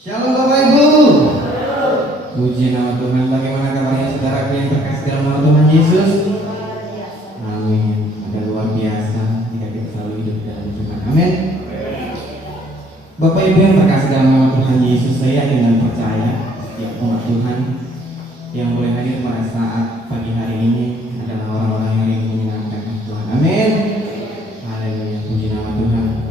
Shalom Bapak Ibu. Puji nama Tuhan. Bagaimana kabarnya saudaraku yang terkasih dalam nama Tuhan Yesus? Amin. Ada luar biasa jika kita selalu hidup dalam Tuhan. Amin. Bapak Ibu yang terkasih dalam nama Tuhan Yesus, saya dengan percaya setiap umat Tuhan yang boleh hadir pada saat pagi hari ini adalah orang-orang yang ingin menyenangkan Tuhan. Amin. Haleluya. Puji nama Tuhan.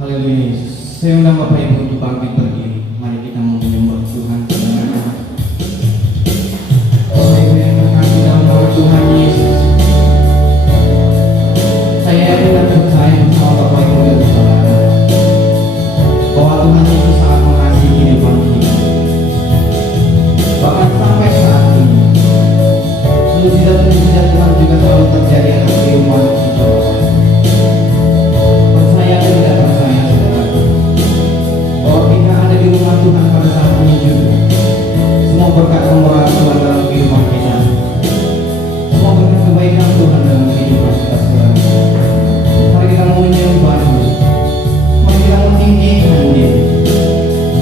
Haleluya Yesus. Saya undang Bapak Ibu untuk bangkit berdiri. Mari kita menyembah Tuhan bersama-sama. Bapak Ibu yang terkasih dalam nama Tuhan Yesus, saya dengan percaya bersama Bapak Ibu dan saudara bahwa Tuhan Yesus sangat mengasihi kehidupan kita. Bahkan sampai saat ini, mujizat-mujizat Tuhan juga selalu terjadi atas kehidupan kita. Percaya dan tidak percaya saudara, bahwa kita ada di rumah Tuhan pada saat ini juga. Semua berkat kemurahan Tuhan dalam kehidupan kita, semua berkat kebaikan Tuhan dalam kehidupan kita saudara. Mari kita menyembah-Nya, mari kita meninggikan Dia.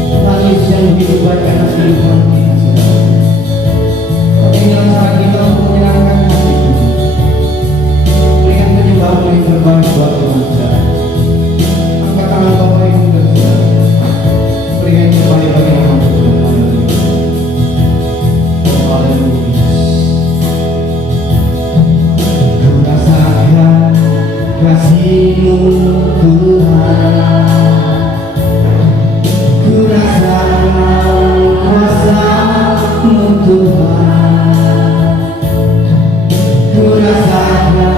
Tuhan Yesus yang begitu baik atas kehidupan kita saudara. Tinggal cara kita untuk menyenangkan hati Tuhan. Berikan penyembahan yang terbaik buat Tuhan saudara. Angkat tangan Bapak Ibu dan saudara. Berikan kembali bagi nama Tuhan. Oh haleluya. Ku rasakan kasih-Mu Tuhan. Ku rasakan kuasa-Mu Tuhan. Ku rasakan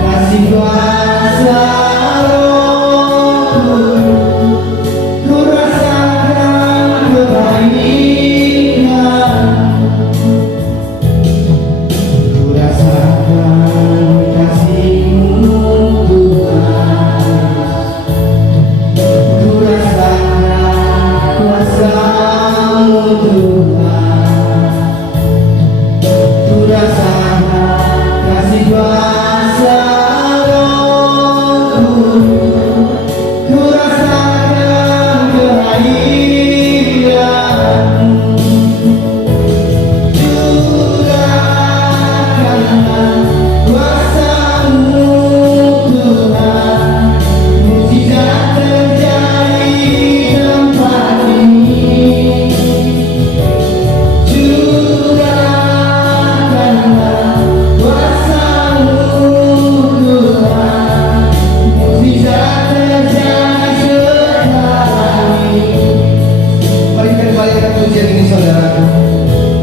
kasih kuasa Roh-Mu. Ku rasakan kebaikan, ku rasakan kasih-Mu Tuhan. Ku rasakan kuasa-Mu Tuhan. Ku rasakan kasih kuasa Roh-Mu. Ku rasakan kehadiran-Mu. Curahkanlah kuasa-Mu Tuhan. Mujizat terjadi di tempat ini. Curahkanlah kuasa-Mu Tuhan. Mujizat terjadi sekarang ini. Mari kita kembalikan pujian ini saudaraku.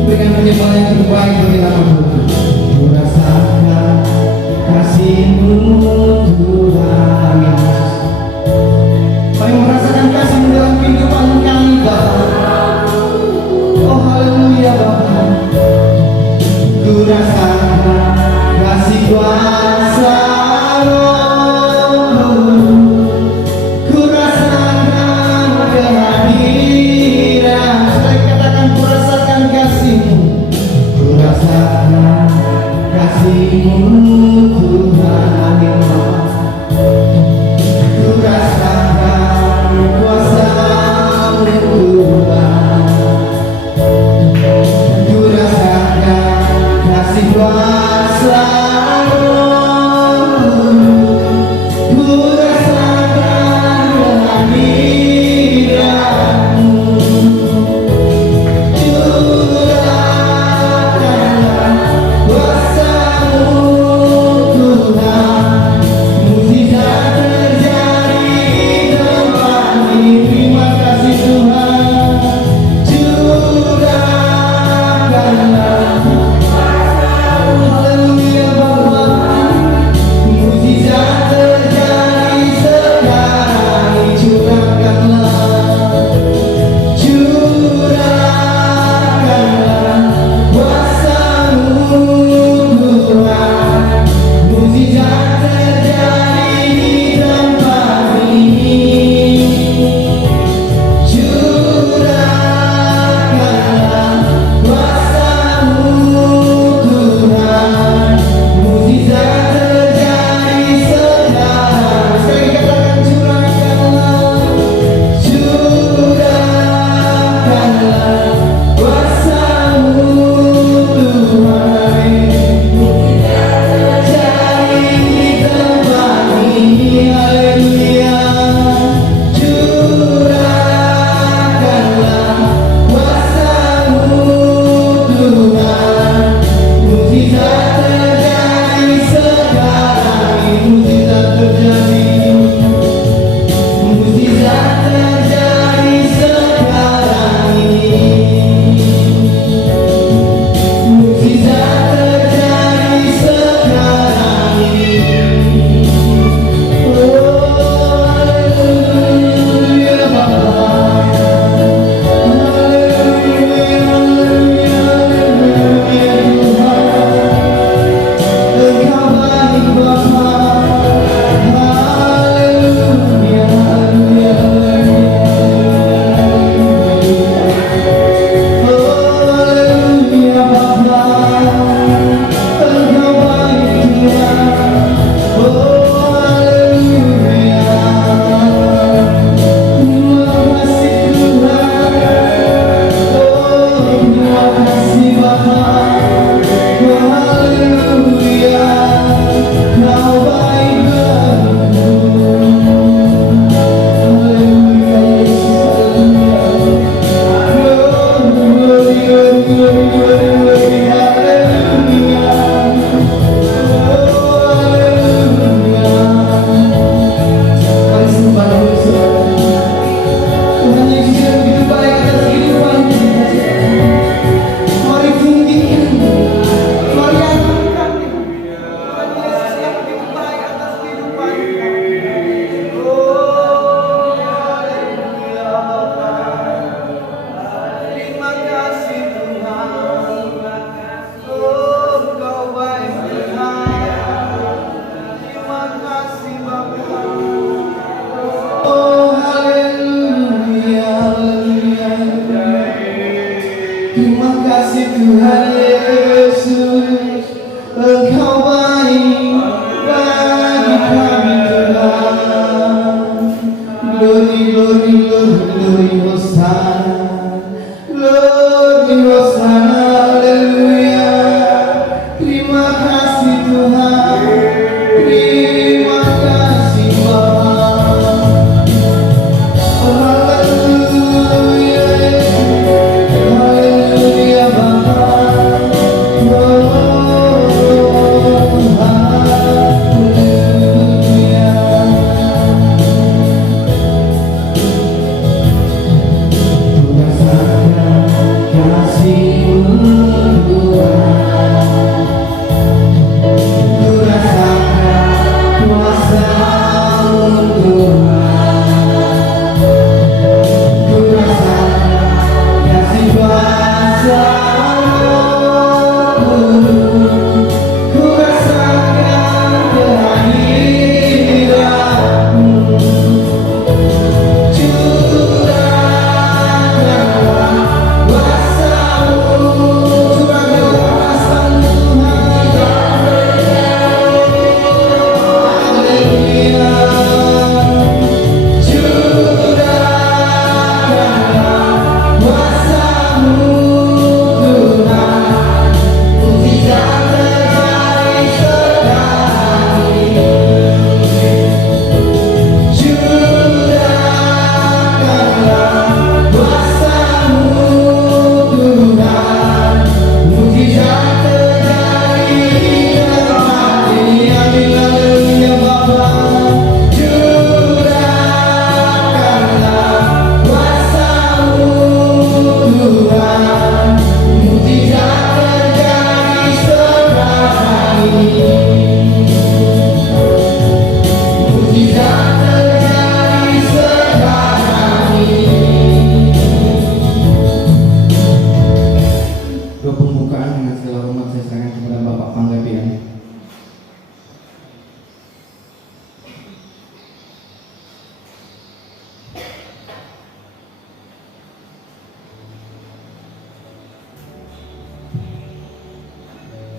Berikan penyembahan yang terbaik bagi nama Tuhan. Ku rasakan kasih-Mu Tuhan. Amin. Mari merasakan kasih-Mu dalam kehidupan kami Bapa. Oh haleluya Bapa. Ku rasakan kasih kuasa Roh-Mu. Ku rasakan kehadiran. Saya katakan ku rasakan kasih-Mu. Ku rasakan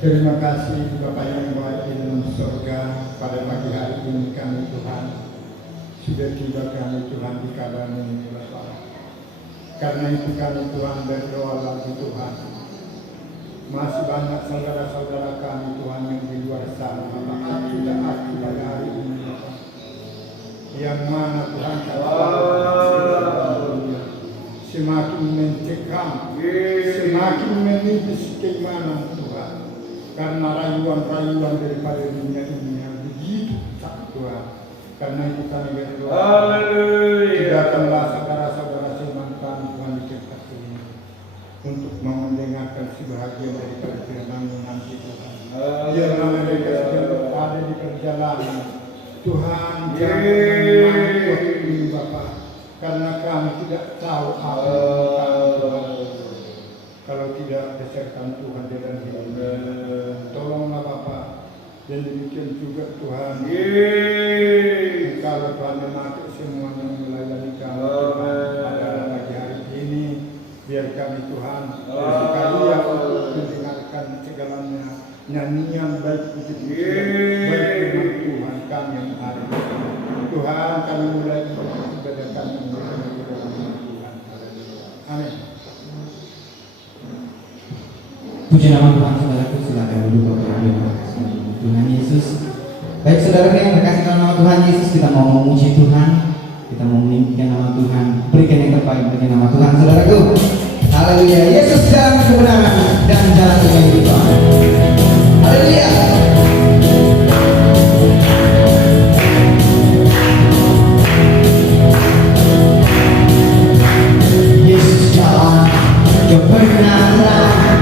Terima kasih Bapak yang baik di dalam surga. Pada pagi hari ini kami Tuhan sudah tiba kami Tuhan di kabar ini Bapak. Karena itu kami Tuhan berdoa lagi Tuhan. Masih banyak saudara-saudara kami Tuhan yang di luar sana Bapak sudah aktif pada hari ini Bapak. Yang mana Tuhan semakin mencekam, semakin menipis keimanan Tuhan. Karena rayuan-rayuan daripada dunia ini yang begitu sakit Tuhan. Karena itu kami berdoa. Tidakkanlah saudara-saudara seiman kami Tuhan di tempat ini untuk mendengarkan sebahagian daripada firman nanti Tuhan. Biarlah mereka sedang ada di perjalanan. Tuhan jangan menangkut ini Bapak. Karena kami tidak tahu apa yang Tuhan. Kalau tidak besertan Tuhan dalam hidup ini. Tolonglah Bapak. Dan demikian juga Tuhan. Kalau Tuhan memakai semuanya melayani kami pada pagi hari ini. Biar kami Tuhan bersekalian mendengarkan segalanya. Nyanyian baik puji-pujian baik firman Tuhan kami yang ada. Tuhan kami mulai ibadah kami mengenai dalam nama Tuhan. Amin. Puji nama Tuhan, saudaraku, silakan duduk Bapak Ibu. Tuhan Yesus. Baik saudara yang berkasih dalam nama Tuhan Yesus, kita mau memuji Tuhan, kita mau meninggikan nama Tuhan, berikan yang terbaik bagi nama Tuhan, saudaraku. Haleluya. Yesus jalan kebenaran dan jalan kehidupan. Haleluya. Yesus jalan kebenaran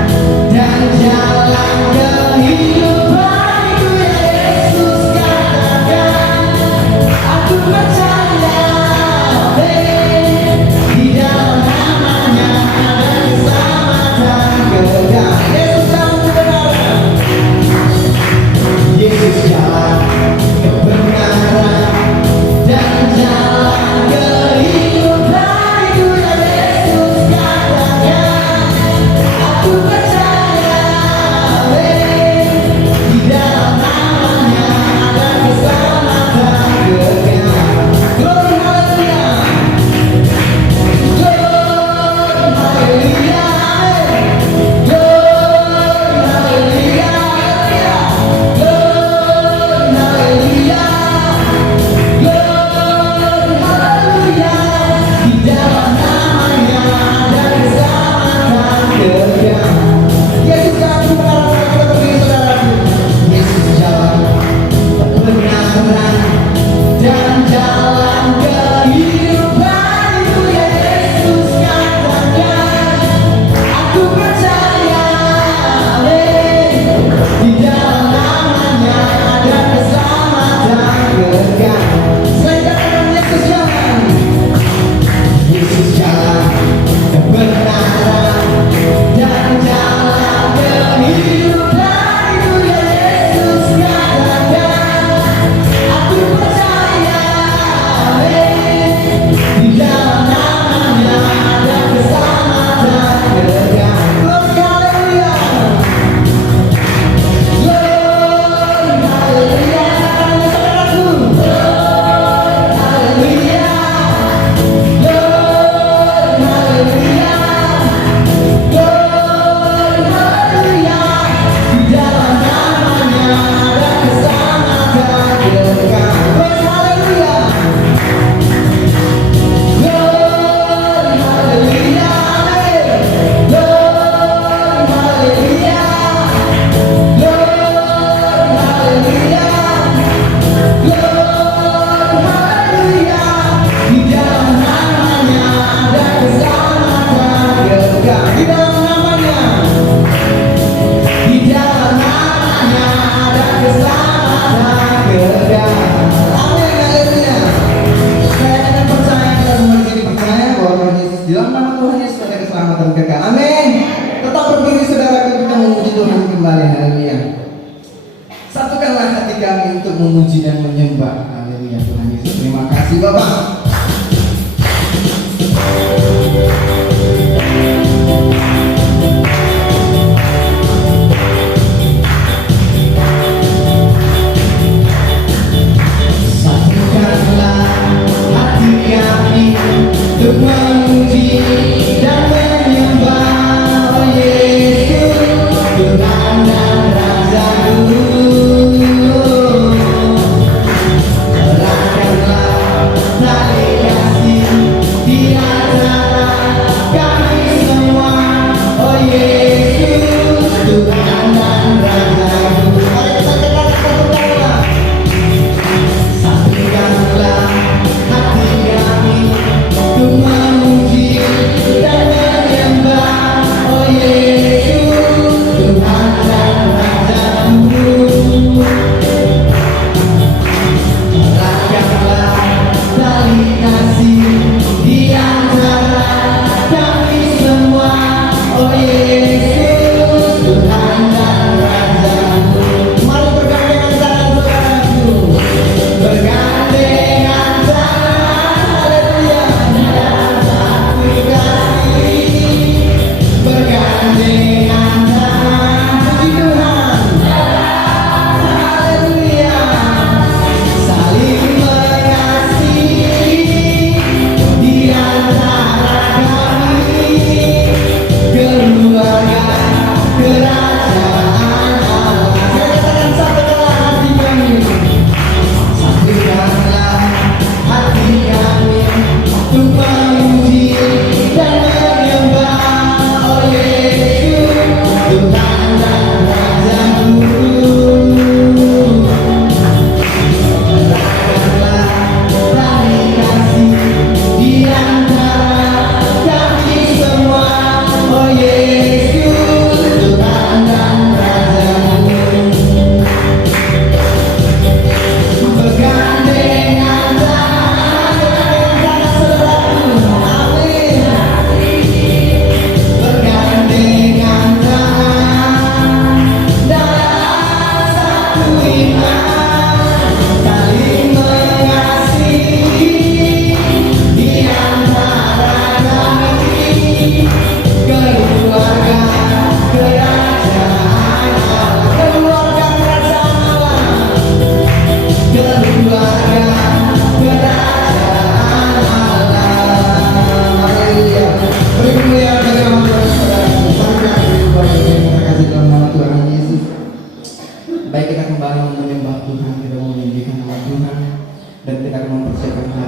dan jalan kehidupan. Itu yang Yesus katakan. Aku percaya di dalam namanya ada keselamatan kekal. Yesus jalan kebenaran. Yesus jalan kebenaran dan jalan kehidupan. Itu yang Yesus katakan. Aku percaya di dalam namanya ada keselamatan kekal. Glory haleluya. Glory haleluya. Glory haleluya. Glory haleluya. Glory haleluya. Di dalam namanya ada keselamatan kekal. Yesus jalan kebenaran, kita berdiri saudaraku. Yesus jalan kebenaran dan jalan kehidupan. Itu yang Yesus katakan. Aku percaya di dalam namanya ada keselamatan kekal. Saya katakan Yesus jalan. Yesus jalan kebenaran dan jalan kehidupan. Itu yang Yesus katakan. Aku percaya di dalam namanya ada keselamatan kekal. Glory haleluya. Glory haleluya. Saudaraku. Glory haleluya. Glory haleluya. Glory haleluya. Di dalam namanya ada keselamatan kekal. Glory haleluya. Glory haleluya. Glory haleluya. Glory haleluya. Glory haleluya. Di dalam namanya ada keselamatan kekal. Di dalam namanya. Di dalam namanya ada keselamatan kekal. Amin. Haleluya. Saya akan percaya, kita semua di sini percaya bahwa Tuhan Yesus di dalam nama Tuhan Yesus ada keselamatan kekal. Amin. Tetap berdiri saudaraku, kita memuji Tuhan kembali. Haleluya. Satukanlah hati kami untuk memuji dan menyembah. Haleluya Tuhan Yesus. Terima kasih Bapak.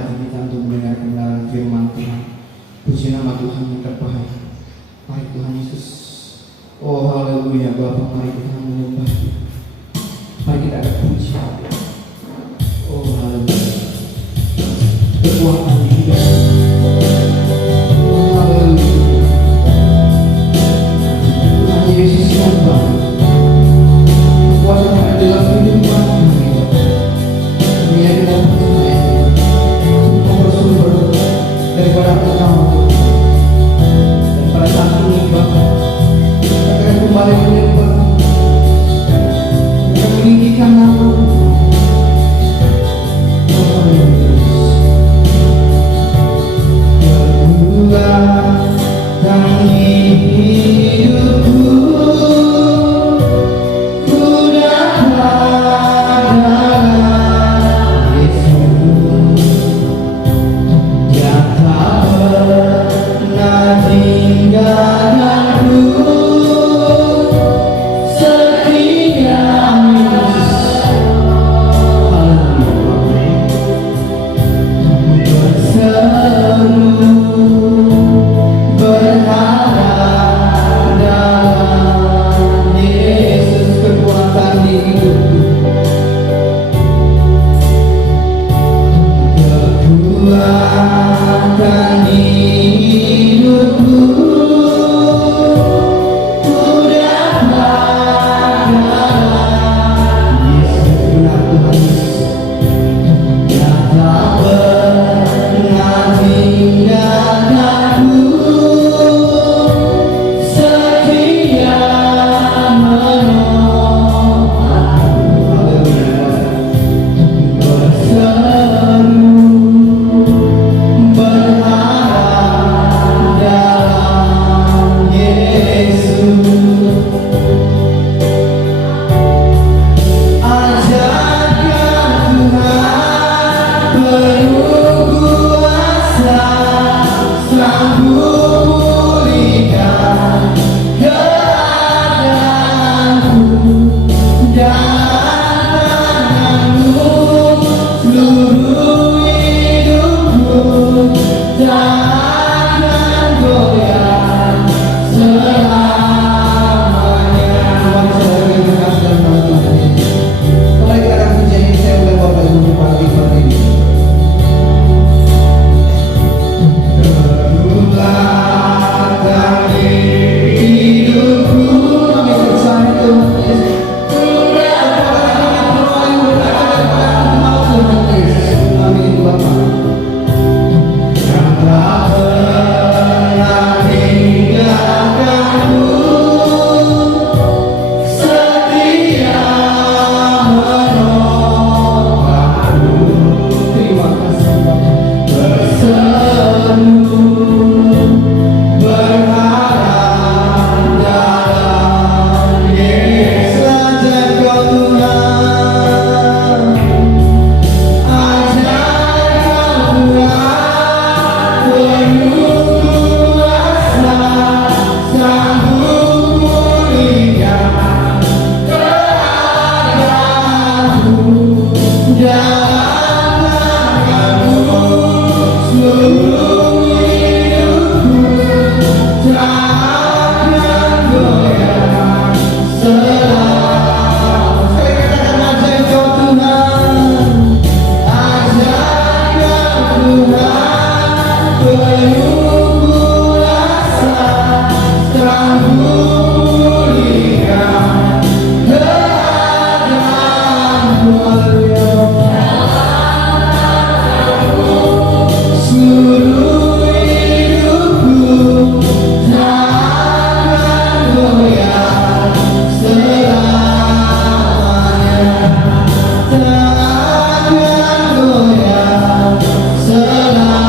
hati kita untuk mendengar kebenaran firman Tuhan. Puji nama Tuhan yang terbaik. Mari Tuhan Yesus. Oh haleluya Bapa, mari kita menyembah Dia. Mari kita ada puji. Oh haleluya. Kekuatan di hidup. Oh haleluya. Tuhan Yesus yang baik. Kekuatan yang ada dalam kehidupan kami. Kami yang dalam percaya. Semua bersumber daripada Engkau. Dan pada saat ini Bapa, kita akan kembali menyembah. Kita meninggikan nama. Selamanya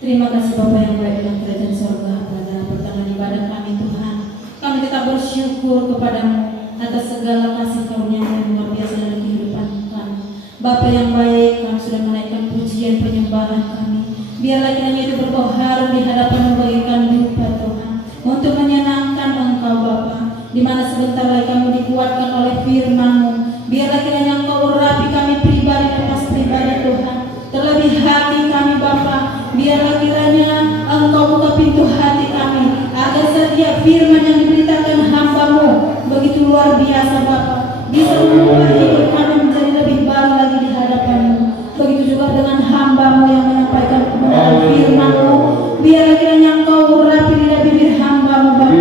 Terima kasih Bapa yang baik dalam kerajaan sorga. Pada pertengahan ibadah kami Tuhan, kami tetap bersyukur kepadamu atas segala kasih karunia yang luar biasa dalam kehidupan kami. Bapa yang baik, kami sudah menaikkan pujian penyembahan kami. Biarlah kiranya itu berbau harum di hadapan memberikan duka Tuhan, untuk menyenangkan Engkau Bapa, di mana sebentar lagi kami dikuatkan oleh firman-Mu. Biarlah kiranya Engkau urapi kami pribadi lepas pribadi Tuhan, terlebih hati kami Bapa. Biarlah kiranya Engkau buka pintu hati kami, agar setiap firman yang diberitakan hamba-Mu begitu luar biasa Bapa, bisa mengubah hidup kami menjadi lebih baru lagi di hadapan-Mu. Begitu juga dengan hamba-Mu yang menyampaikan kebenaran firman-Mu. Biarlah kiranya Engkau urapi lidah bibir hamba-Mu Bapa,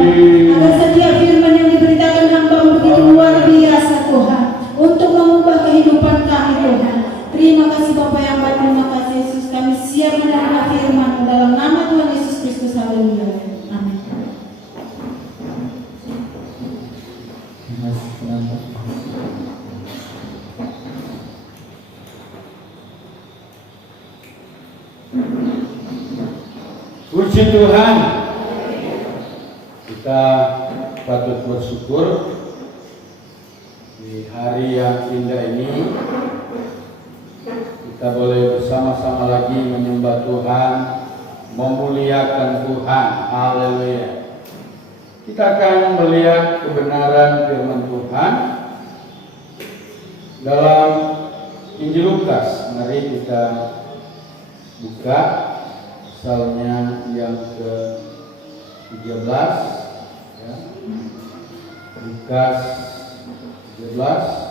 agar setiap firman yang diberitakan hamba-Mu begitu luar biasa Tuhan, untuk mengubah kehidupan kami Tuhan. Terima kasih Bapa yang baik, terima kasih Yesus. Kami siap menerima firman-Mu dalam nama Tuhan Yesus Kristus. Haleluya. Amin. Puji Tuhan. Kita patut bersyukur di hari yang indah ini. Kita boleh bersama-sama lagi menyembah Tuhan, memuliakan Tuhan. Haleluya. Kita akan melihat kebenaran firman Tuhan dalam Injil Lukas. Mari kita buka pasalnya yang ke-13 ya. Lukas 13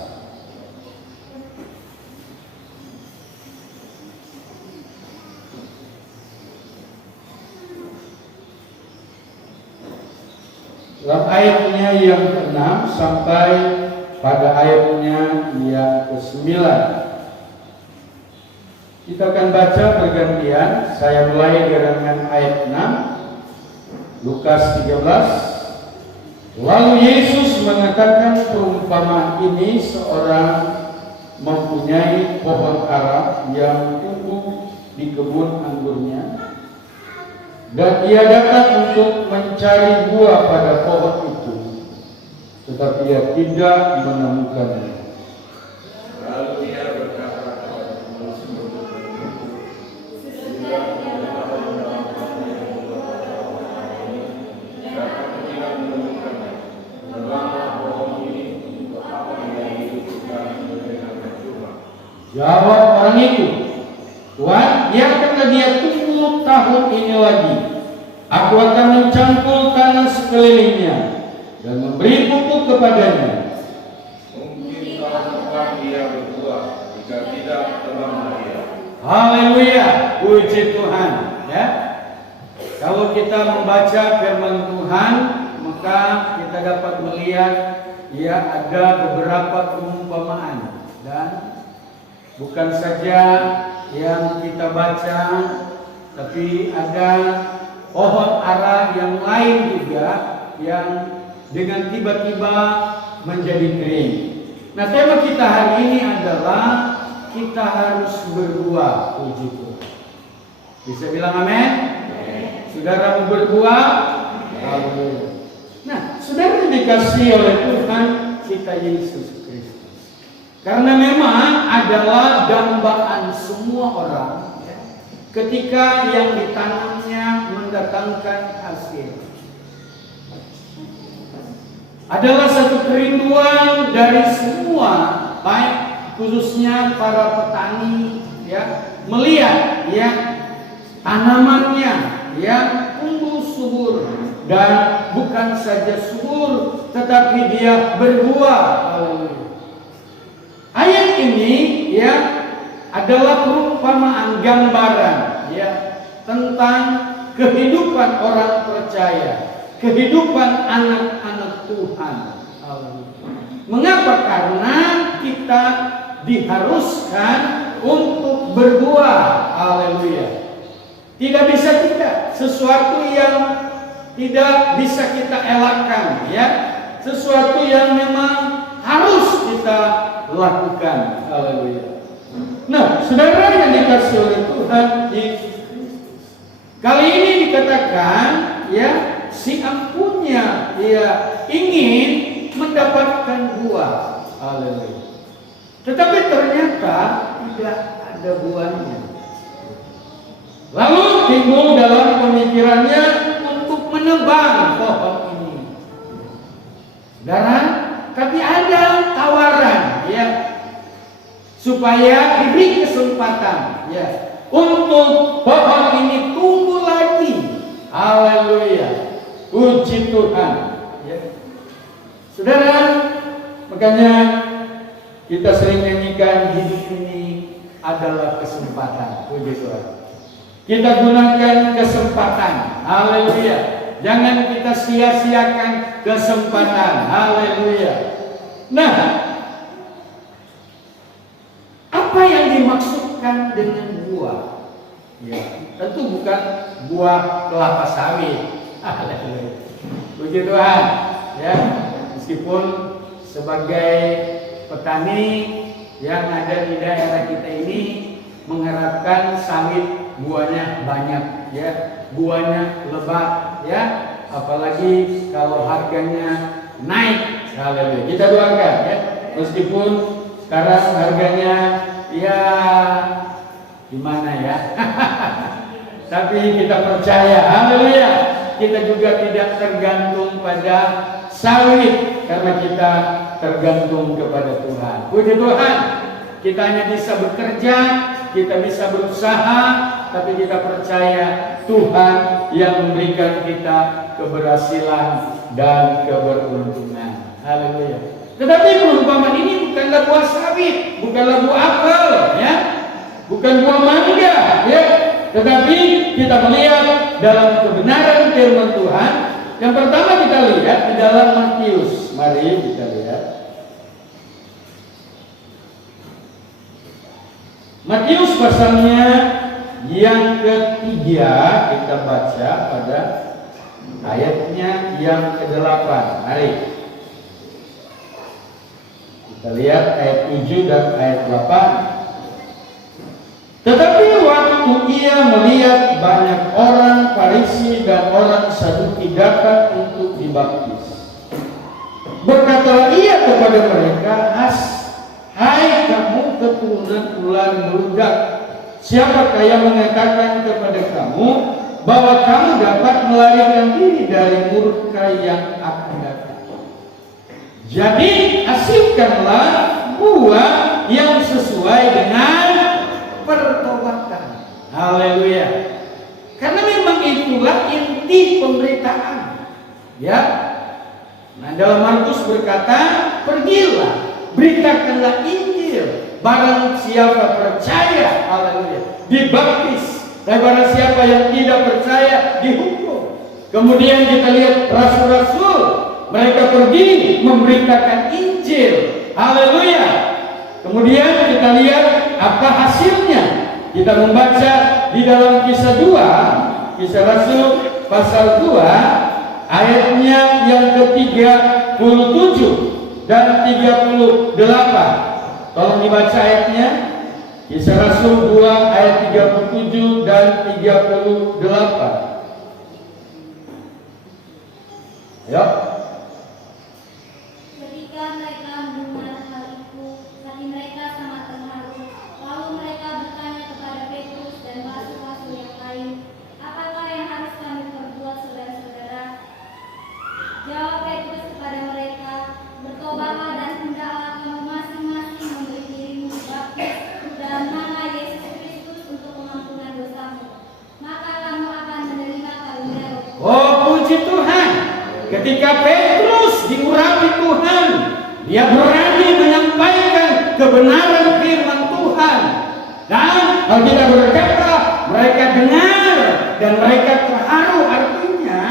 dalam ayatnya yang ke-6 sampai pada ayatnya yang ke-9. Kita akan baca pergantian. Saya mulai dengan ayat 6, Lukas 13. Lalu Yesus mengatakan perumpamaan ini, seorang mempunyai pohon ara yang tumbuh di kebun anggurnya, dan ia datang untuk mencari buah pada pohon itu, tetapi ia tidak menemukannya. Lalu ia berkata kepada murid-murid, jawab orang itu, Tuhan, biarkanlah dia tumbuh tahun ini lagi. Aku akan mencangkul tanah sekelilingnya dan memberi pupuk kepadanya. Mungkin tahun depan dia berbuah, jika tidak tebanglah dia. Haleluya, puji Tuhan. Ya, kalau kita membaca firman Tuhan, maka kita dapat melihat ya ada beberapa perumpamaan, dan bukan saja yang kita baca, tapi ada pohon ara yang lain juga yang dengan tiba-tiba menjadi kering. Nah, tema kita hari ini adalah kita harus berbuah. Puji Tuhan. Bisa bilang amin? Saudara mau berbuah? Haleluya. Nah, saudara dikasihi oleh Tuhan kita Yesus Kristus. Karena memang adalah dambaan semua orang ketika yang ditanamnya mendatangkan hasil. Adalah satu kerinduan dari semua, baik khususnya para petani, ya, melihat ya tanamannya yang tumbuh subur, dan bukan saja subur tetapi dia berbuah. Haleluya. Ayat ini ya adalah perumpamaan, gambaran ya tentang kehidupan orang percaya, kehidupan anak-anak Tuhan. Mengapa? Karena kita diharuskan untuk berbuah. Haleluya. Tidak bisa tidak, sesuatu yang tidak bisa kita elakkan ya, sesuatu yang memang harus kita lakukan. Haleluya. Nah, saudara yang dikasihi oleh Tuhan Yesus Kristus, kali ini dikatakan ya, si empunya dia ingin mendapatkan buah. Haleluya. Tetapi ternyata tidak ada buahnya. Lalu timbul dalam pemikirannya untuk menebang pohon ini. Saudara, tapi ada tawaran ya, supaya diberi kesempatan ya untuk pohon ini tumbuh lagi. Haleluya. Puji Tuhan ya. Saudara, makanya kita sering nyanyikan hidup ini adalah kesempatan. Puji Tuhan. Kita gunakan kesempatan. Haleluya. Jangan kita sia-siakan kesempatan. Haleluya. Nah, apa yang dimaksudkan dengan buah? Ya, tentu bukan buah kelapa sawit. Haleluya. Puji Tuhan. Ya, meskipun sebagai petani yang ada di daerah kita ini mengharapkan sawit buahnya banyak ya, buahnya lebat ya, apalagi kalau harganya naik. Haleluya. Kita doakan ya, meskipun sekarang harganya ya gimana ya. Tapi kita percaya, haleluya, kita juga tidak tergantung pada sawit karena kita tergantung kepada Tuhan. Puji Tuhan. Kita hanya bisa bekerja, kita bisa berusaha, tapi kita percaya Tuhan yang memberikan kita keberhasilan dan keberuntungan. Haleluya. Tetapi perumpamaan ini bukanlah buah sawit, bukanlah buah apel, ya, bukan buah mangga, ya. Tetapi kita melihat dalam kebenaran firman Tuhan. Yang pertama kita lihat di dalam Matius. Mari kita lihat. Matius pasalnya yang ketiga, kita baca pada ayatnya yang ke-8. Mari kita lihat ayat 7 dan ayat 8. Tetapi waktu ia melihat banyak orang Farisi dan orang Saduki datang untuk dibaptis, berkatalah ia kepada mereka, hai kamu keturunan ular meludak, siapakah yang mengatakan kepada kamu bahwa kamu dapat melarikan diri dari murka yang akan datang? Jadi hasilkanlah buah yang sesuai dengan pertobatan. Haleluya. Karena memang itulah inti pemberitaan. Ya. Nah, dalam Markus berkata, pergilah, beritakanlah Injil. Barang siapa percaya, haleluya, dibaptis. Dan barang siapa yang tidak percaya, dihukum. Kemudian kita lihat rasul-rasul, mereka pergi memberitakan Injil. Haleluya. Kemudian kita lihat apa hasilnya. Kita membaca di dalam Kisah 2, Kisah Rasul pasal 2, ayatnya yang ke-37 dan 38. Tolong dibaca ayatnya. Kisah Rasul 2 ayat 37 dan 38. Ayo. Ketika mereka mendengar hal itu, hati mereka sangat terharu. Lalu mereka bertanya kepada Petrus dan rasul-rasul Ketika Petrus diurapi Tuhan, dia berani menyampaikan kebenaran firman Tuhan. Dan Alkitab berkata, mereka dengar dan mereka terharu. Artinya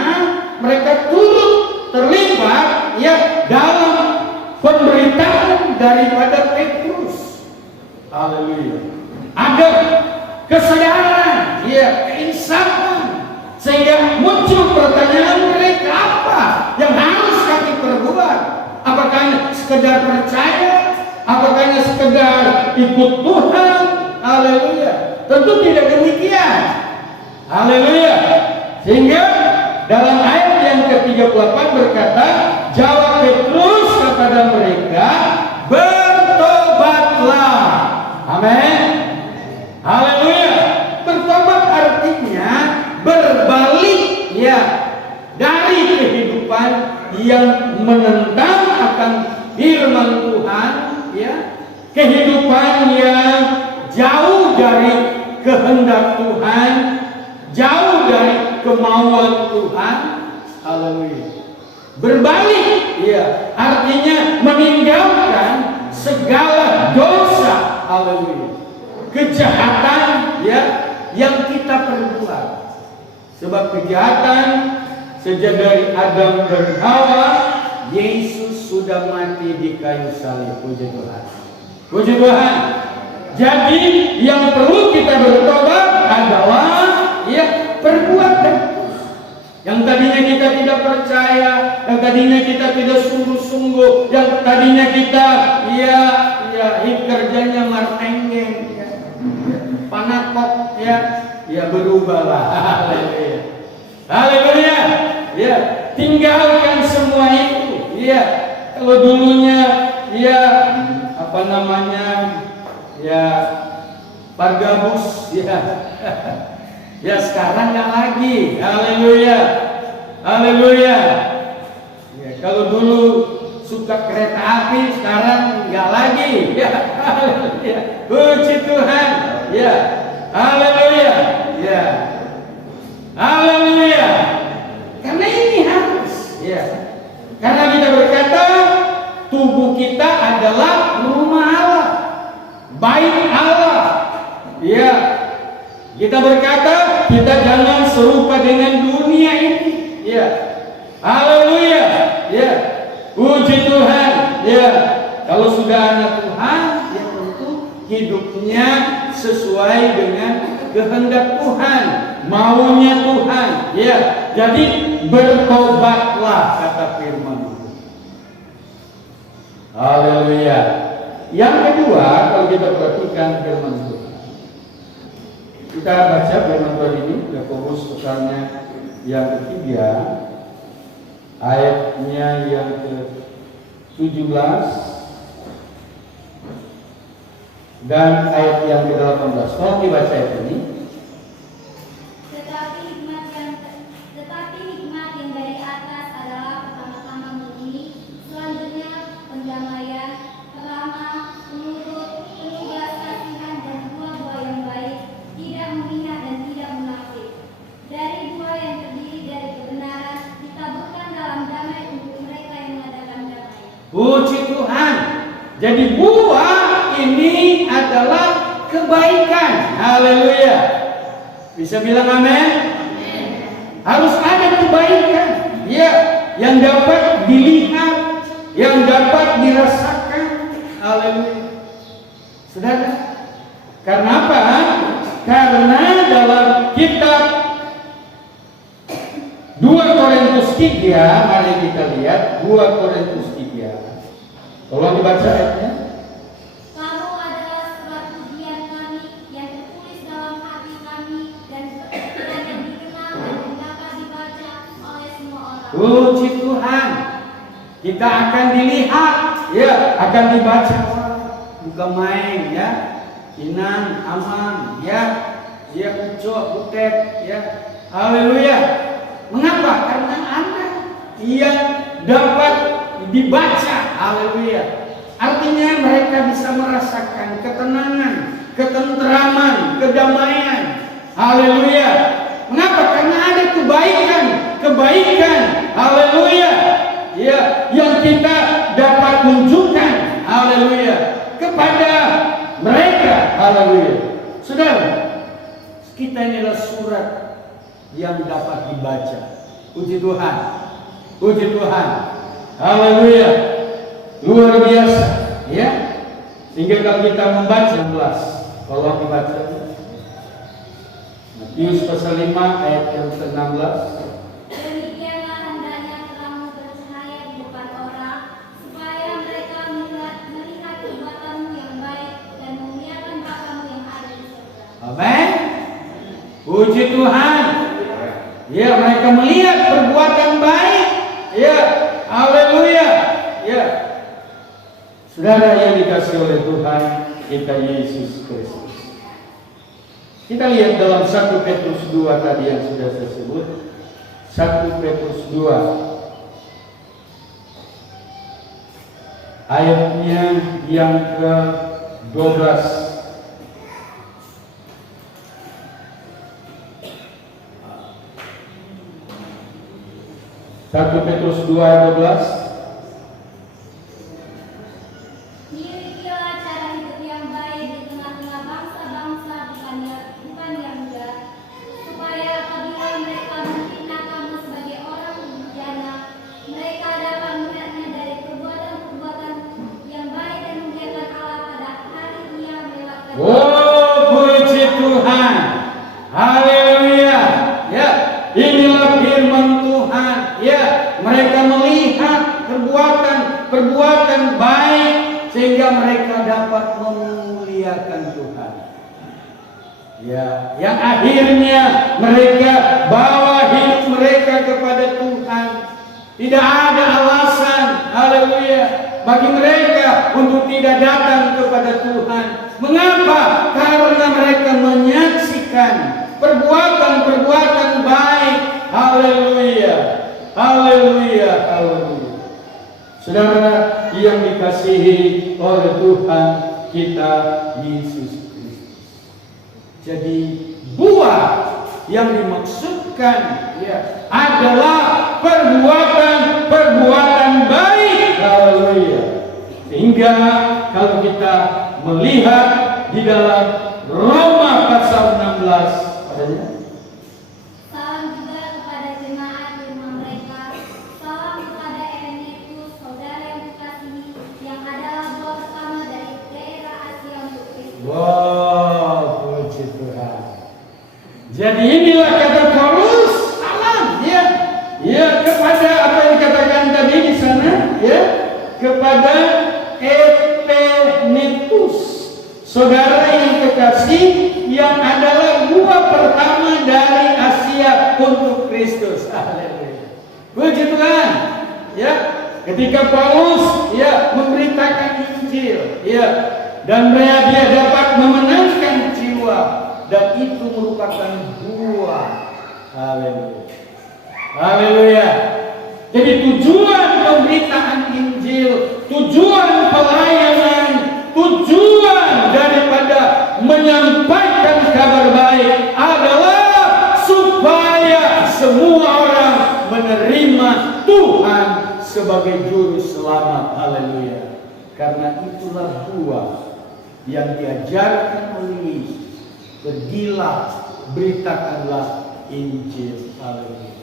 mereka turut terlibat dalam pemberitaan daripada Petrus. Haleluya. Ada kesadaran, keinsafan, sehingga muncul pertanyaan mereka, apa yang harus kami perbuat? Apakah sekedar percaya? Apakah sekedar ikut Tuhan? Haleluya. Tentu tidak demikian. Haleluya. Sehingga dalam ayat yang ke-38 berkata, jawab Petrus kepada mereka, bertobatlah. Amin. Haleluya. Bertobat artinya berbalik dari kehidupan yang menentang akan firman Tuhan, kehidupan yang jauh dari kehendak Tuhan, jauh dari kemauan Tuhan. Haleluya. Berbalik, artinya meninggalkan segala dosa. Haleluya. Kejahatan yang kita perbuat. Sebab kejahatan sejak dari Adam dan Hawa, Yesus sudah mati di kayu salib. Puji Tuhan. Puji Tuhan. Jadi yang perlu kita bertobat adalah perbuatan. Yang tadinya kita tidak percaya, yang tadinya kita tidak sungguh-sungguh, yang tadinya kita kerjanya martenggeng, panakok, berubahlah. Haleluya. Haleluya. Tinggalkan semua itu. Kalau dulunya pargabus, sekarang nggak lagi. Haleluya. Haleluya. Kalau dulu suka kereta api, sekarang nggak lagi. Haleluya. Puji Tuhan. Haleluya. Haleluya. Karena ini harus. Karena kita berkata, tubuh kita adalah rumah Allah, bait Allah. Kita berkata, kita jangan serupa dengan dunia ini. Haleluya. Puji Tuhan. Kalau sudah anak Tuhan, tentu hidupnya sesuai dengan kehendak Tuhan, maunya Tuhan. Jadi bertobatlah, kata firman. Haleluya. Yang kedua, kalau kita perhatikan firman Tuhan, kita baca firman Tuhan ini, Yakobus pasalnya yang ketiga, ayatnya yang ke-17 dan ayat yang ke-18. Kalau dibaca ayat ini, Tetapi hikmat yang dari atas adalah pertama-tama murni, selanjutnya pendamaian, ramah, penurut, penuh belas kasihan dan buah-buah yang baik, tidak memihak dan tidak munafik. Dari buah yang terdiri dari kebenaran ditaburkan dalam damai untuk mereka yang mengadakan damai. puji Tuhan. Jadi buah ini adalah kebaikan. Haleluya. Bisa bilang amin? Harus ada kebaikan, yang dapat dilihat, yang dapat dirasakan. Haleluya. Saudara, karena apa? Karena dalam kitab 2 Korintus 3, mari kita lihat 2 Korintus 3. Tolong dibaca ayatnya. Kamu adalah surat pujian kami yang tertulis dalam hati kami dan yang dikenal dan dapat dibaca oleh semua orang. Puji Tuhan. Kita akan dilihat, akan dibaca. Bukan main, Inan, aman, ucok, butet, haleluya. Mengapa? Karena Anda yang dapat dibaca, haleluya. Artinya mereka bisa merasakan ketenangan, ketenteraman, kedamaian, haleluya. Mengapa? Karena ada kebaikan, haleluya, ya, yang kita dapat tunjukkan, haleluya, kepada mereka, haleluya. Saudara, kita ini adalah surat yang dapat dibaca. Puji Tuhan, puji Tuhan, haleluya, luar biasa, ya. Sehingga kalau kita membaca 16, kalau dibaca Matius pasal 5 ayat yang ke-16. Demikianlah hendaknya terangmu bercahaya di depan orang, supaya mereka melihat perbuatanmu yang baik dan memuliakan Bapamu yang ada di surga. Amin. Puji Tuhan. Ya, mereka melihat perbuatan baik. Ya, haleluya. Ya. Saudara yang dikasihi oleh Tuhan kita Yesus Kristus. Kita lihat dalam 1 Petrus 2 tadi yang sudah saya sebut. 1 Petrus 2 ayatnya yang ke-12. 1 Petrus 2 ayat 12. Milikilah cara hidup yang baik di tengah-tengah bangsa-bangsa, bukan yang jahat, supaya apabila mereka menghina kamu sebagai orang durjana, mereka dapat melihatnya dari perbuatan-perbuatan yang baik dan memuliakan Allah pada hari Ia melewatkan. Oh, puji Tuhan. Haleluya. Ya, inilah firman Tuhan. Ya, mereka melihat perbuatan baik sehingga mereka dapat memuliakan Tuhan. Ya, yang akhirnya mereka bawa hidup mereka kepada Tuhan. Tidak ada alasan, haleluya, bagi mereka untuk tidak datang kepada Tuhan. Mengapa? Karena mereka menyaksikan perbuatan-perbuatan baik. Haleluya, haleluya, haleluya. Saudara yang dikasihi oleh Tuhan kita Yesus Kristus. Jadi buah yang dimaksudkan ya adalah perbuatan baik. Haleluya. Sehingga kalau kita melihat di dalam Roma pasal 16 padanya. Salam juga kepada jemaat di rumah mereka. Salam kepada Enetus, saudara yang dikasihi, yang adalah buah pertama dari daerah Asia untuk Kristus. Wow, puji Tuhan. Jadi inilah kata Paulus, salam ya, ya kepada apa yang dikatakan tadi di sana, ya kepada Epenetus, saudara yang kekasih, yang adalah buah pertama dari Asia untuk Kristus. Haleluya. Puji Tuhan. Ya, ketika Paulus ya memberitakan Injil, ya, dan dia dapat memenangkan jiwa, dan itu merupakan buah. Haleluya. Haleluya. Jadi tujuan pemberitaan Injil, tujuan pelayanan, tujuan daripada menyampaikan kabar baik adalah supaya semua orang menerima Tuhan sebagai juru selamat. Haleluya. Karena itulah buah yang diajarkan oleh Yesus. Pergilah, beritakanlah Injil. Haleluya.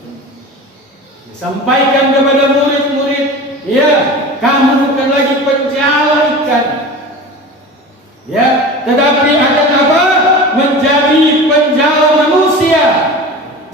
Sampaikan kepada murid-murid, ya, kamu bukan lagi penjala ikan, ya, tetapi akan apa? Menjadi penjala manusia.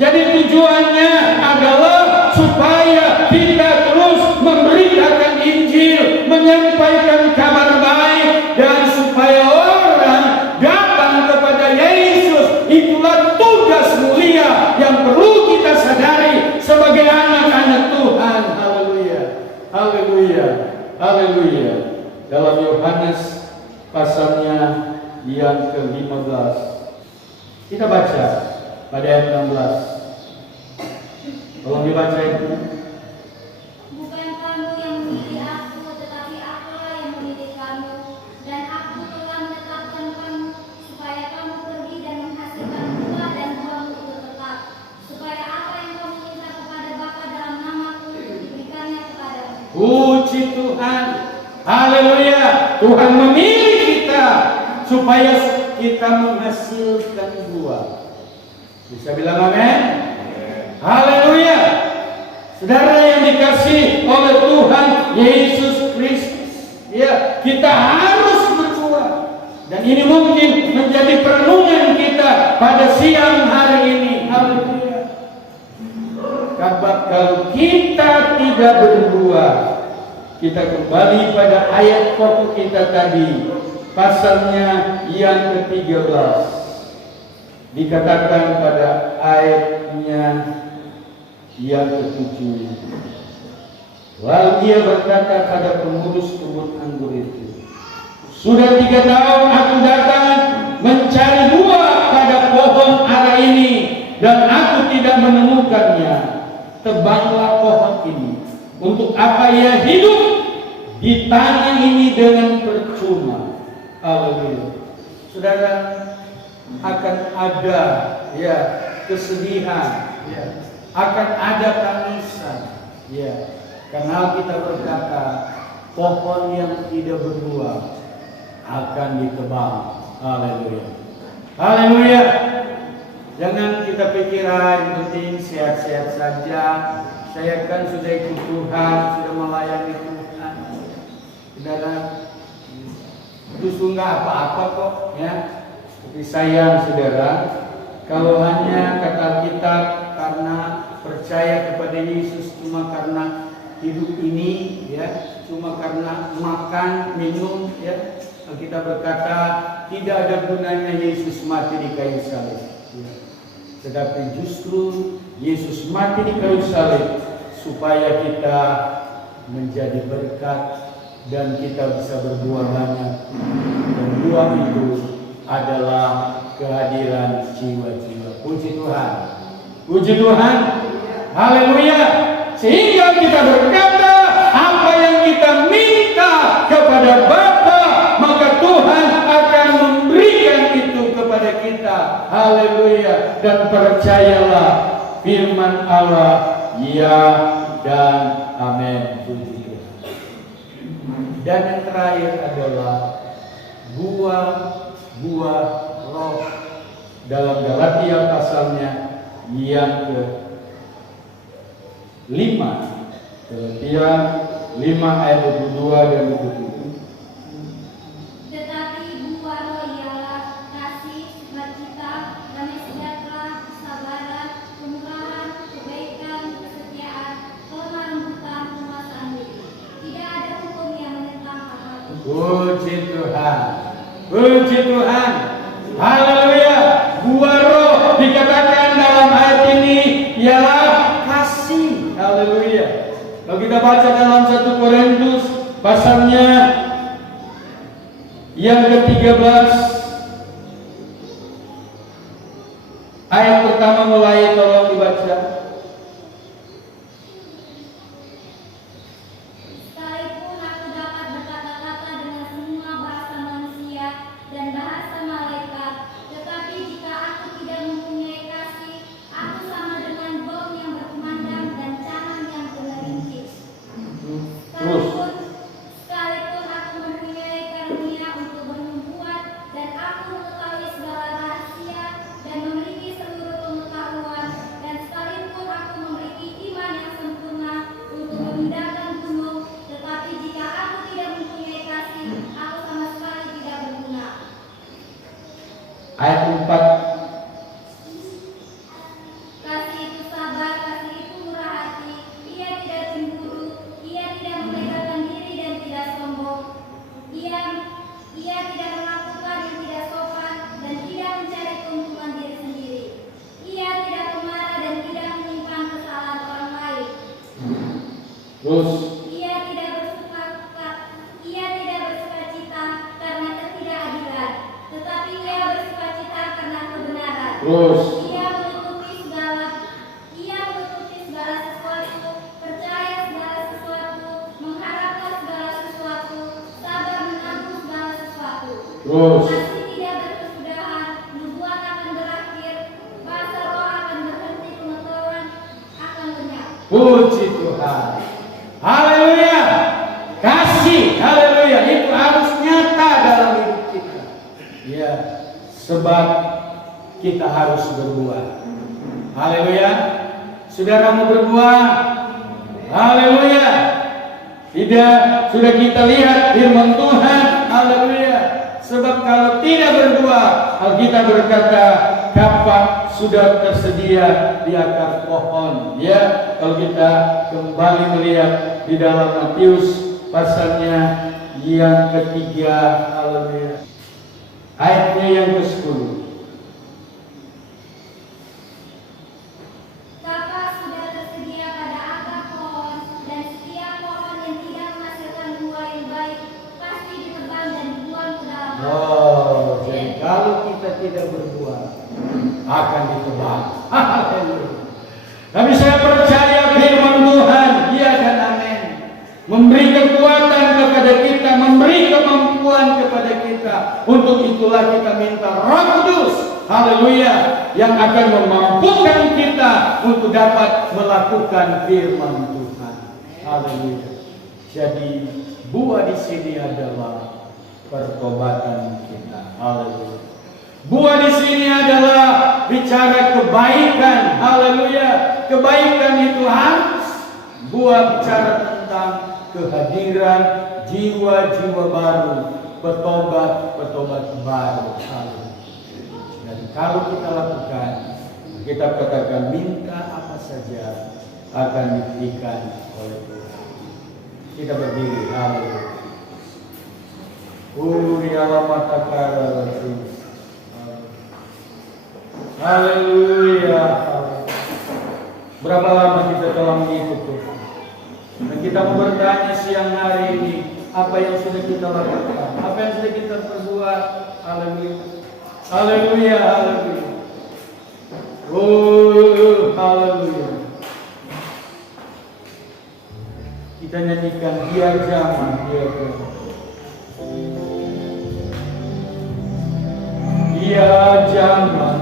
Jadi tujuannya adalah supaya kita terus memberitakan Injil, menyampaikan kabar baik, dan supaya orang datang kepada Yesus. Itulah tugas mulia yang perlu kita sadari sebagai anak-anak Tuhan. Haleluya, haleluya, haleluya. Dalam Yohanes pasalnya yang ke-15 kita baca pada ayat 16. Tolong dibaca itu. Bukan kamu yang memilih aku, tetapi akulah yang memilih kamu, dan aku telah menetapkan kamu supaya kamu pergi dan menghasilkan buah, dan buahmu itu tetap, supaya apa yang kamu minta kepada Bapa dalam namaku Puji Tuhan. Haleluya. Tuhan memilih kita supaya kita menghasilkan buah. Bisa bilang amin? Haleluya. Saudara yang dikasih oleh Tuhan Yesus Kristus, ya, kita harus berbuah. Dan ini mungkin menjadi perenungan kita pada siang hari ini. Haleluya. Kalau kita tidak berbuah, kita kembali pada ayat pokok kita tadi, pasalnya yang ke-13. Dikatakan pada ayatnya yang ke-7. Lalu ia berkata pada pengurus kebun anggur itu, sudah 3 tahun aku datang mencari buah pada pohon ara ini, dan aku tidak menemukannya. Tebanglah pohon ini. Untuk apa ia hidup di tanah ini dengan percuma? Haleluya. Saudara, akan ada ya kesedihan, ya, akan ada tangisan, ya, karena kita berkata pohon yang tidak berbuah akan ditebang. Haleluya. Haleluya. Jangan kita pikir yang penting sehat-sehat saja. Saya kan sudah ikut Tuhan, sudah melayani Tuhan. Saudara, itu nggak apa-apa kok, ya. Tapi sayang saudara, kalau hanya kata kita karena percaya kepada Yesus cuma karena hidup ini, ya, cuma karena makan, minum, ya, kita berkata tidak ada gunanya Yesus mati di kayu salib. Ya. Tetapi justru Yesus mati di kayu salib supaya kita menjadi berkat dan kita bisa berbuah banyak. Dan buah itu adalah kehadiran jiwa-jiwa. Puji Tuhan. Puji Tuhan. Haleluya. Sehingga kita berkata apa yang kita minta kepada Bapa, maka Tuhan akan memberikan itu kepada kita. Haleluya. Dan percayalah firman Allah, ya dan amin. Puji Tuhan. Dan yang terakhir adalah buah roh dalam Galatia pasalnya yang ke-5. Galatia 5 ayat 22 dan 27. Tetapi buah roh ialah kasih, sukacita, damai sejahtera, kesabaran, kemurahan, kebaikan, kesetiaan, kelemah lembutan, penguasaan diri. Tidak ada hukum yang menentang hal itu. Puji Tuhan. Puji Tuhan. Haleluya. Buah roh dikatakan dalam ayat ini ialah kasih. Haleluya. Kalau kita baca dalam 1 Korintus pasalnya yang ke-13 ayat pertama mulai, tolong dibaca. Sekalipun aku dapat berkata-kata dengan semua bahasa manusia dan bahasa malaikat, tetapi jika aku tidak mempunyai kasih, aku sama dengan bom yang berkumandang dan canang yang bergelincir. Terus. Sekalipun aku mempunyai karunia untuk bernubuat dan aku mengetahui segala rahasia dan memiliki seluruh pengetahuan, dan sekalipun aku memiliki iman yang sempurna untuk memindahkan gunung, tetapi jika aku tidak mempunyai kasih, aku sama sekali tidak berguna. Ayat 4. Kasih itu sabar, kasih itu murah hati, ia tidak cemburu, ia tidak membanggakan diri dan tidak sombong, ia tidak melakukan yang tidak sopan dan tidak mencari keuntungan diri sendiri, ia tidak pemarah dan tidak menyimpan kesalahan orang lain, Terus. ia tidak bersukacita karena ketidakadilan, tetapi ia bersukacita karena kebenaran. Terus. Ia menutupi segala sesuatu, percaya segala sesuatu, mengharapkan segala sesuatu, sabar menanggung segala sesuatu. Terus. Kasih tidak berkesudahan, nubuat akan berakhir, bahasa roh akan berhenti, pengetahuan akan lenyap. Puji Tuhan. Haleluya. Kasih, haleluya, itu harus nyata dalam hidup kita. Ya, sebab kita harus berbuah. Haleluya. Saudara mau berbuah? Haleluya. Tidak, sudah kita lihat firman Tuhan. Haleluya. Sebab kalau tidak berbuah, Alkitab berkata, kapak sudah tersedia di akar pohon. Ya, kalau kita kembali melihat di dalam Matius pasalnya yang ketiga, haleluya, ayatnya yang ke-10. Kapak sudah tersedia pada akar pohon, dan setiap pohon yang tidak menghasilkan buah yang baik pasti ditebang dan dibuang ke dalam api. Oh, jadi kalau kita tidak berbuah akan ditebang. Haleluya. Tapi saya percaya firman Tuhan, ya dan amin, memberi kekuatan kepada kita, memberi kemampuan kepada kita. Untuk itulah kita minta Roh Kudus, haleluya, yang akan memampukan kita untuk dapat melakukan firman Tuhan. Haleluya. Jadi buah di sini adalah pertobatan kita. Haleluya. Buah di sini adalah bicara kebaikan. Haleluya. Kebaikan itu harus. Buah bicara tentang kehadiran jiwa-jiwa baru, petobat baru. Haleluya. Dan kalau kita lakukan, kita katakan minta apa saja akan diberikan oleh Tuhan. Kita berdiri. Haleluya. Uriala matakara. Haleluya. Berapa lama kita telah mengikut Tuhan? Dan kita mau bertanya siang hari ini, apa yang sudah kita lakukan? Apa yang sudah kita perbuat? Haleluya. Haleluya, haleluya. Oh, haleluya. Kita nyanyikan dia zaman, dia zaman. Dia zaman.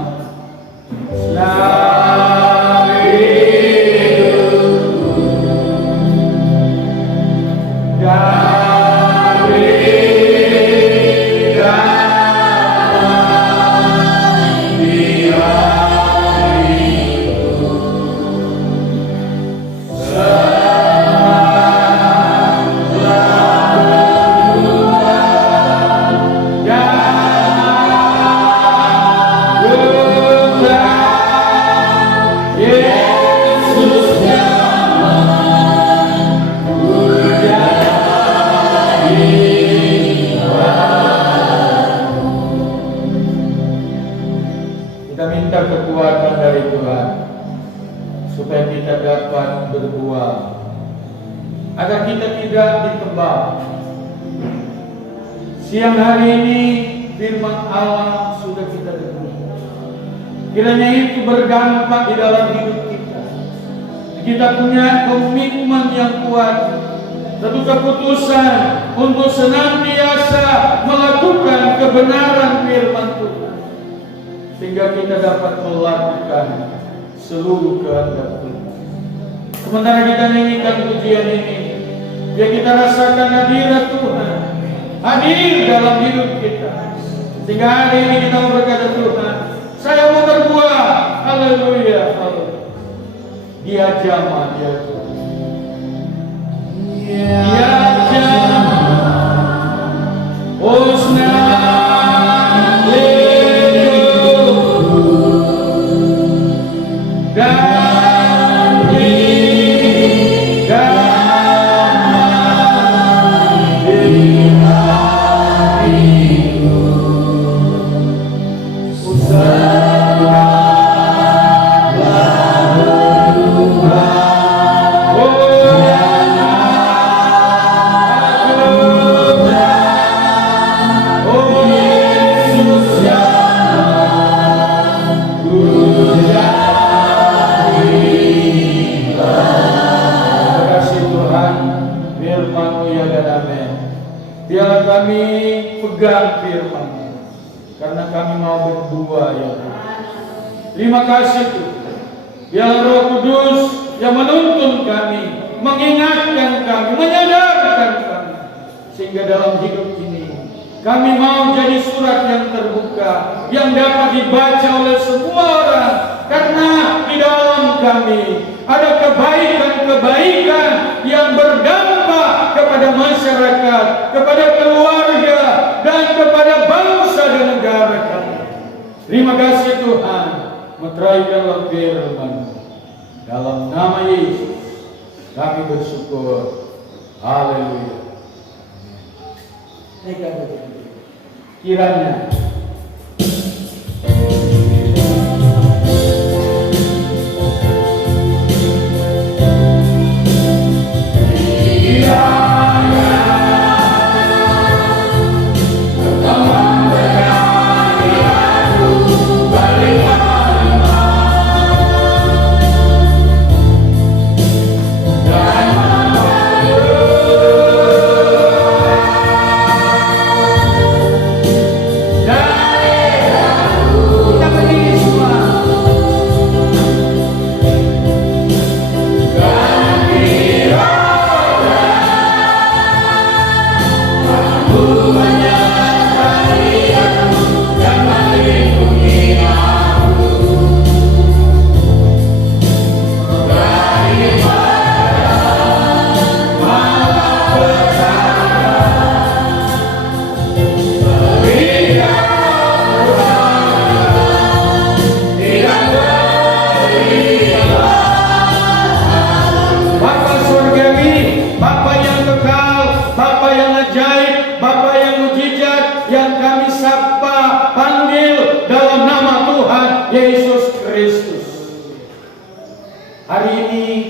Kekuatan dari Tuhan supaya kita dapat berbuah, agar kita tidak ditebang. Siang hari ini firman Allah sudah kita dengar. Kiranya itu berdampak di dalam hidup kita. Kita punya komitmen yang kuat, satu keputusan untuk senantiasa melakukan kebenaran firman Tuhan, sehingga kita dapat melakukan seluruh kehendak Tuhan. Sementara kita nyanyikan pujian ini, biar kita rasakan hadirat Tuhan hadir dalam hidup kita, sehingga hari ini kita mau berkata, Tuhan, saya mau berbuah. Haleluya, haleluya. Dia jamah, dia Tuhan. Dia jamah. Hosna. Biarlah kami pegang firman, karena kami mau berbuah, ya Tuhan. Terima kasih Tuhan. Biarlah Roh Kudus yang menuntun kami mengingatkan kami, menyadarkan kami. Sehingga dalam hidup ini kami mau jadi surat yang terbuka, yang dapat dibaca oleh semua orang. Karena di dalam kami ada kebaikan-kebaikan yang berdampak kepada masyarakat, kepada keluarga, dan kepada bangsa dan negara kami. Terima kasih Tuhan, meteraikanlah firman-Mu. Dalam nama Yesus kami bersyukur. Haleluya. Kiranya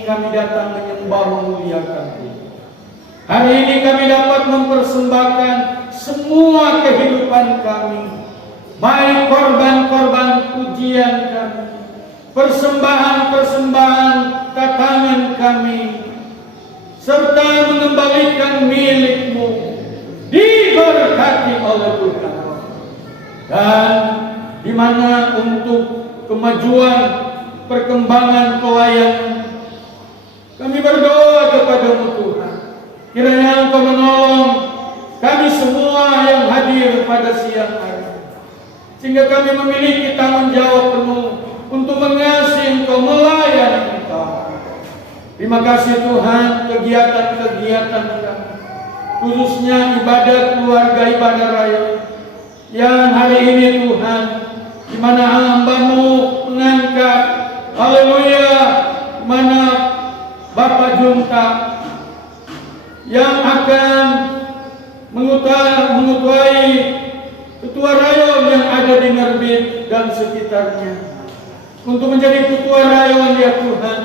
kami datang menyembah memuliakan Tuhan. Hari ini kami dapat mempersembahkan semua kehidupan kami, baik korban-korban pujian kami, persembahan-persembahan tatangan kami, serta mengembalikan milik-Mu, diberkati oleh Tuhan. Dan di mana untuk kemajuan perkembangan pelayanan, kami berdoa kepada-Mu Tuhan, kiranya Engkau menolong kami semua yang hadir pada siang hari, sehingga kami memiliki tanggung jawab penuh untuk mengasihi Engkau, melayani Engkau. Terima kasih Tuhan, kegiatan-kegiatan kami, khususnya ibadah keluarga, ibadah raya, yang hari ini Tuhan, di mana hamba-Mu mengangkat, haleluya, mana Bapak Junta yang akan mengutuai ketua rayon yang ada di Nerbit dan sekitarnya, untuk menjadi ketua rayon ya Tuhan.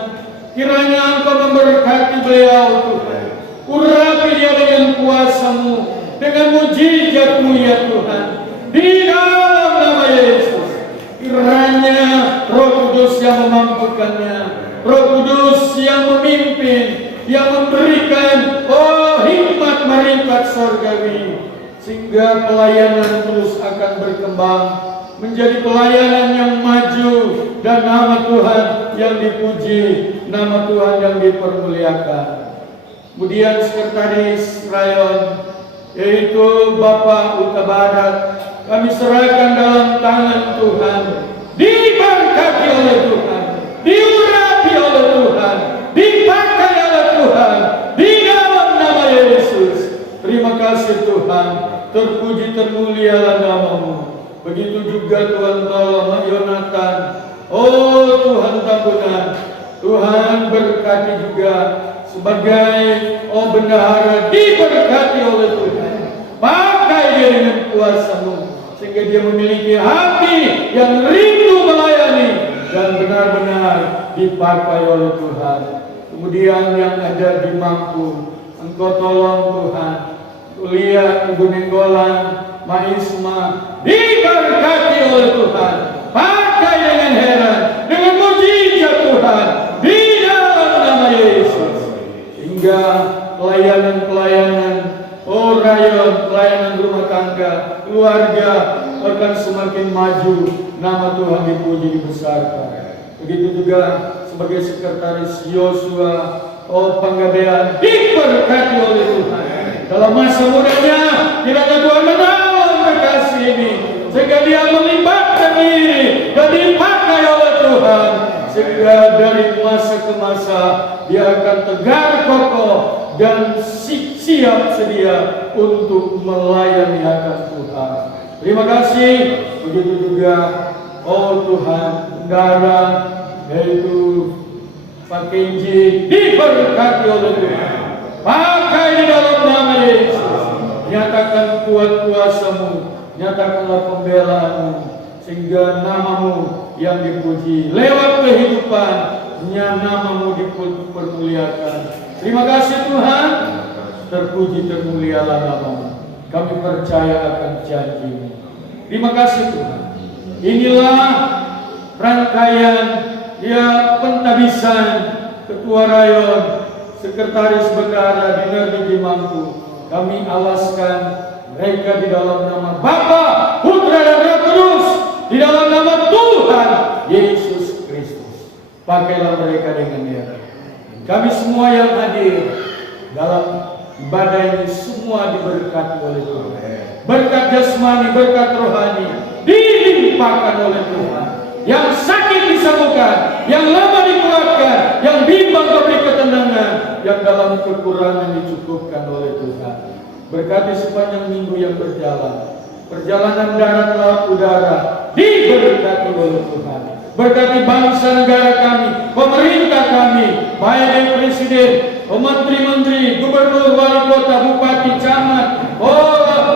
Kiranya Engkau memberkati beliau Tuhan, urapi dia dengan kuasa-Mu, dengan mujizat-Mu ya Tuhan, di dalam nama Yesus. Kiranya Roh Kudus yang memampukannya, Roh Kudus yang memimpin, yang memberikan hikmat marifat sorgawi, sehingga pelayanan terus akan berkembang menjadi pelayanan yang maju, dan nama Tuhan yang dipuji, nama Tuhan yang dipermuliakan. Kemudian sekretaris rayon, yaitu Bapak Uta Barat, kami serahkan dalam tangan Tuhan. Diberkati oleh Tuhan, diurapi oleh Tuhan, dipakai oleh Tuhan, di dalam nama Yesus. Terima kasih Tuhan, terpuji termulialah nama-Mu. Begitu juga Tuhan tolong Yonatan, oh Tuhan Tambunan, Tuhan berkati juga sebagai bendahara, diberkati oleh Tuhan. Pakai dia dengan kuasa-Mu, sehingga dia memiliki hati yang rindu melayani dan benar-benar dipakai oleh Tuhan. Kemudian yang ada di Mampu, Engkau tolong Tuhan. Lihat Ibu Nenggolan, Maisma, diberkati oleh Tuhan. Pakai dengan heran, dengan mujizat Tuhan, di dalam nama Yesus. Hingga pelayanan-pelayanan rayon, pelayanan rumah tangga, keluarga akan semakin maju, nama Tuhan dipuji, dibesarkan. Begitu juga sebagai sekretaris Yosua, Penggadean diberkati oleh Tuhan. Dalam masa mudanya, kiranya Tuhan menolong kekasih ini, sehingga dia melibatkan diri dan dipakai oleh Tuhan, sehingga dari masa ke masa dia akan tegar kokoh dan siap sedia untuk melayani akan Tuhan. Terima kasih. Begitu juga Tuhan, saudara yaitu Pak Kenji diberkati oleh Tuhan. Pakai di dalam nama Yesus. Nyatakan kuat kuasa-Mu, nyatakanlah pembelaanmu, sehingga namamu yang dipuji lewat kehidupan, namamu dipermuliakan. Terima kasih Tuhan, terpuji termulialah namamu. Kami percaya akan janji-Mu. Terima kasih Tuhan. Inilah rangkaian pentabisan Ketua Rayon, Sekretaris Bendahara Dinar di Mampu. Kami alaskan mereka di dalam nama Bapa, Putra dan Roh Kudus, di dalam nama Tuhan Yesus Kristus. Pakailah mereka dengan dia. Kami semua yang hadir dalam ibadah ini semua diberkati oleh Tuhan. Berkat jasmani, berkat rohani dilimpahkan oleh Tuhan. Yang sakit disembuhkan, yang lemah dikuatkan, yang bimbang diberi ketenangan, yang dalam kekurangan dicukupkan oleh Tuhan. Berkati sepanjang minggu yang berjalan, perjalanan darat, laut, udara diberkati oleh Tuhan. Berkati bangsa negara kami, pemerintah kami, baik presiden, menteri-menteri, gubernur, wali kota, bupati, camat,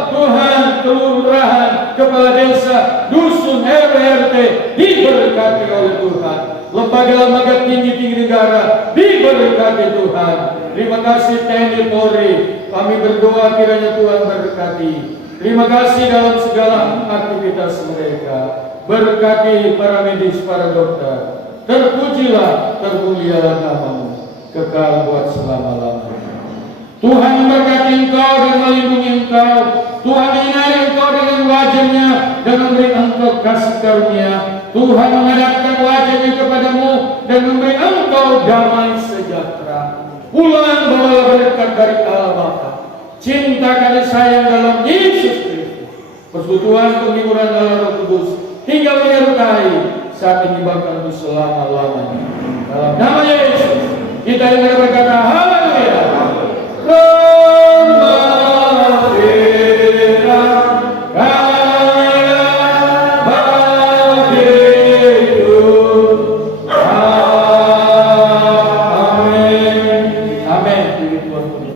Tuhan, kelurahan, kepala desa, dusun, RT diberkati oleh Tuhan. Lembaga-lembaga tinggi-tinggi negara diberkati Tuhan. Terima kasih TNI Polri, kami berdoa kiranya Tuhan berkati. Terima kasih dalam segala aktivitas mereka. Berkati para medis, para dokter. Terpujilah, termulialah namamu, kekal buat selama-lamanya. Tuhan memberkati engkau dan melindungi engkau. Tuhan menyinari engkau dengan wajah-Nya dan memberi engkau kasih karunia. Tuhan menghadapkan wajah-Nya kepadamu dan memberi engkau damai sejahtera. Pulang bawalah berkat dari Allah Bapa, cinta kasih sayang dalam Yesus Kristus, persekutuan penghiburan dalam Roh Kudus, tinggal menyertai saat ini bahkan untuk selama-lamanya. Dalam nama Yesus kita yang berkata haleluya.